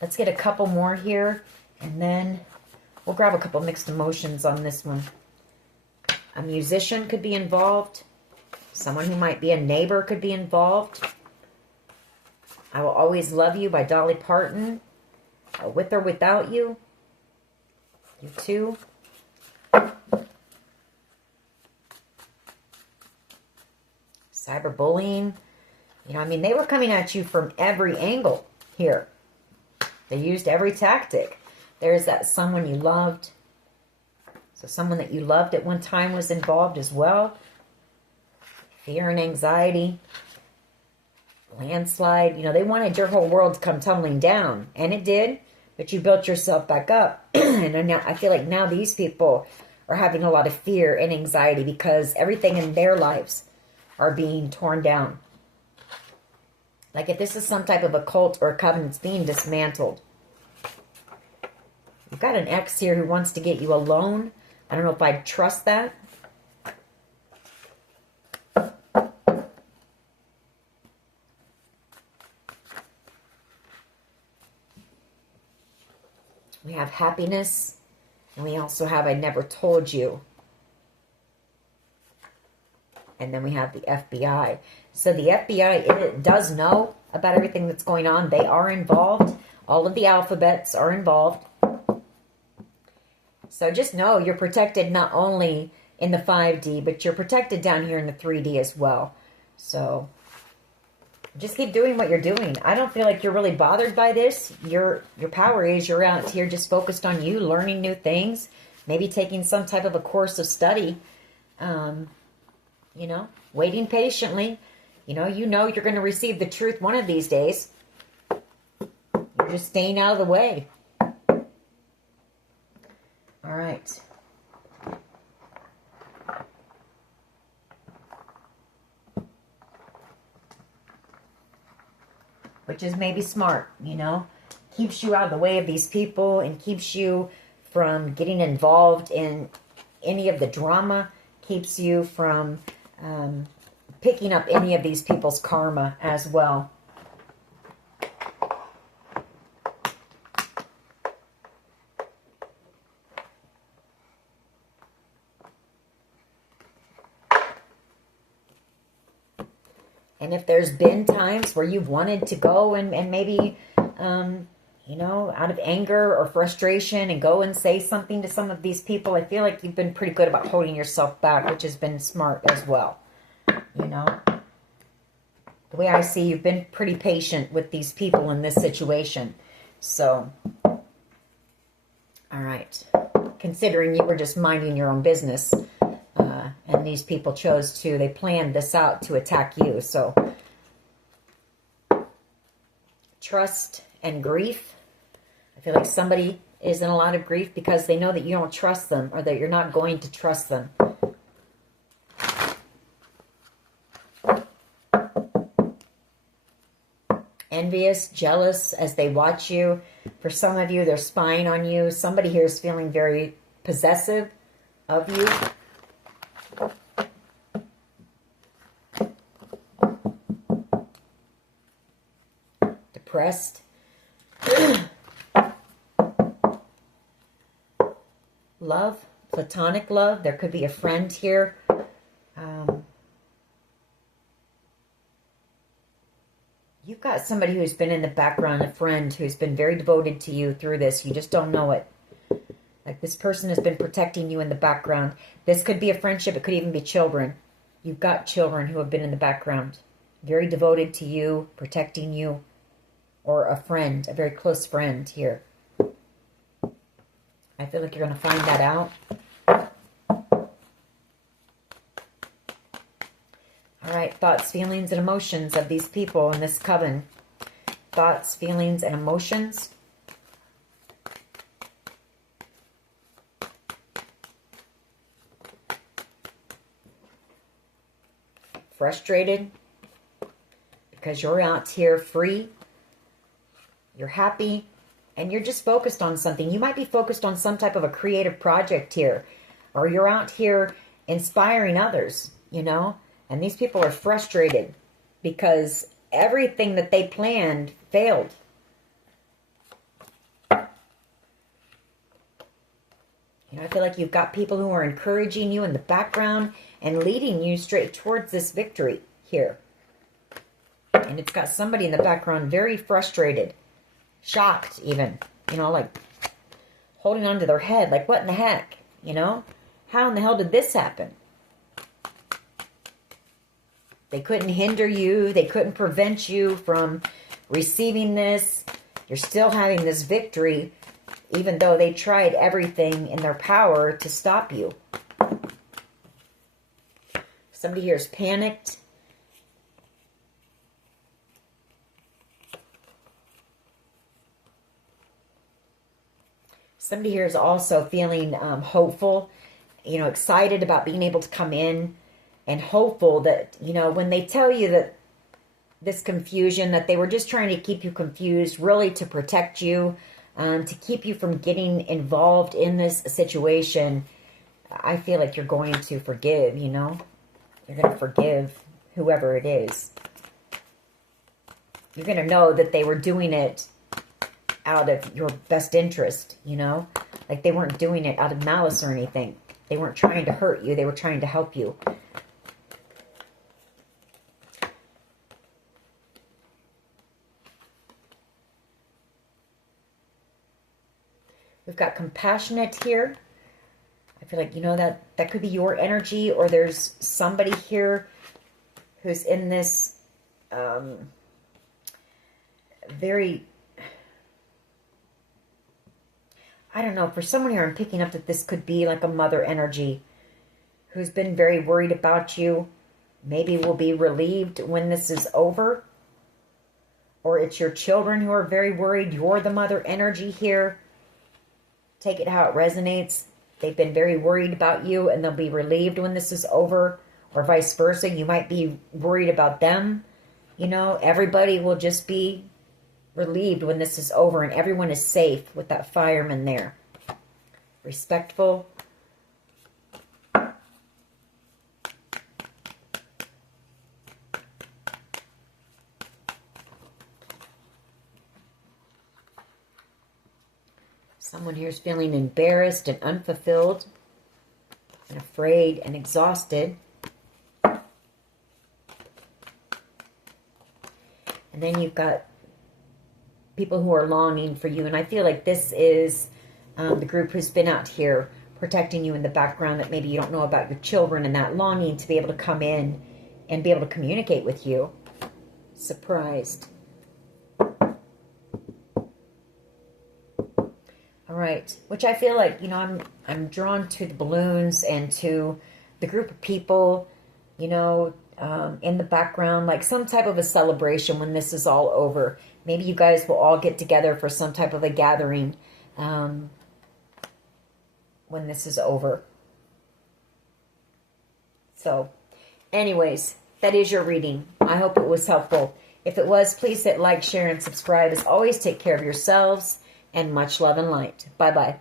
Let's get a couple more here, and then we'll grab a couple mixed emotions on this one. A musician could be involved. Someone who might be a neighbor could be involved. I Will Always Love You by Dolly Parton. With or Without You. You too. Cyberbullying. You know, I mean, they were coming at you from every angle here. They used every tactic. There's that someone you loved. So someone that you loved at one time was involved as well. Fear and anxiety. Landslide. You know, they wanted your whole world to come tumbling down. And it did. But you built yourself back up. And now I feel like now these people are having a lot of fear and anxiety because everything in their lives are being torn down. Like if this is some type of a cult or a covenant, it's being dismantled. You've got an ex here who wants to get you alone. I don't know if I'd trust that. We have happiness. And we also have I Never Told You. And then we have the FBI. So the FBI, it does know about everything that's going on. They are involved. All of the alphabets are involved. So just know you're protected not only in the 5D, but you're protected down here in the 3D as well. So just keep doing what you're doing. I don't feel like you're really bothered by this. Your power is you're out here just focused on you, learning new things, maybe taking some type of a course of study. You know, waiting patiently. You know you're going to receive the truth one of these days. You're just staying out of the way. All right. Which is maybe smart, you know. Keeps you out of the way of these people and keeps you from getting involved in any of the drama. Keeps you from picking up any of these people's karma as well. And if there's been times where you've wanted to go and maybe, you know, out of anger or frustration and go and say something to some of these people, I feel like you've been pretty good about holding yourself back, which has been smart as well. You know, the way I see, you've been pretty patient with these people in this situation. So, all right. Considering you were just minding your own business, and these people they planned this out to attack you. So, trust and grief. I feel like somebody is in a lot of grief because they know that you don't trust them or that you're not going to trust them. Envious, jealous as they watch you. For some of you, they're spying on you. Somebody here is feeling very possessive of you. Depressed. Love, platonic love. There could be a friend here. You've got somebody who's been in the background, a friend who's been very devoted to you through this. You just don't know it. Like this person has been protecting you in the background. This could be a friendship. It could even be children. You've got children who have been in the background, very devoted to you, protecting you, or a friend, a very close friend here. I feel like you're going to find that out. All right, thoughts, feelings, and emotions of these people in this coven. Thoughts, feelings, and emotions. Frustrated because you're out here free. You're happy. And you're just focused on something. You might be focused on some type of a creative project here. Or you're out here inspiring others, you know. And these people are frustrated because everything that they planned failed. You know, I feel like you've got people who are encouraging you in the background and leading you straight towards this victory here. And it's got somebody in the background very frustrated. Shocked even, you know, like holding on to their head, like what in the heck, you know? How in the hell did this happen? They couldn't hinder you. They couldn't prevent you from receiving this. You're still having this victory, even though they tried everything in their power to stop you. Somebody here is panicked. Somebody here is also feeling hopeful, you know, excited about being able to come in and hopeful that, you know, when they tell you that this confusion, that they were just trying to keep you confused, really to protect you, to keep you from getting involved in this situation, I feel like you're going to forgive, you know. You're going to forgive whoever it is. You're going to know that they were doing it out of your best interest, you know? Like they weren't doing it out of malice or anything. They weren't trying to hurt you. They were trying to help you. We've got compassionate here. I feel like, you know, that could be your energy, or there's somebody here who's in this very... I don't know, for someone here I'm picking up that this could be like a mother energy who's been very worried about you. Maybe will be relieved when this is over. Or it's your children who are very worried. You're the mother energy here. Take it how it resonates. They've been very worried about you and they'll be relieved when this is over. Or vice versa. You might be worried about them. You know, everybody will just be relieved when this is over and everyone is safe with that fireman there. Respectful. Someone here is feeling embarrassed and unfulfilled and afraid and exhausted. And then you've got people who are longing for you. And I feel like this is the group who's been out here protecting you in the background, that maybe you don't know about your children, and that longing to be able to come in and be able to communicate with you. Surprised. All right. Which I feel like, you know, I'm drawn to the balloons and to the group of people, you know, in the background, like some type of a celebration when this is all over. Maybe you guys will all get together for some type of a gathering when this is over. So, anyways, that is your reading. I hope it was helpful. If it was, please hit like, share, and subscribe. As always, take care of yourselves, and much love and light. Bye-bye.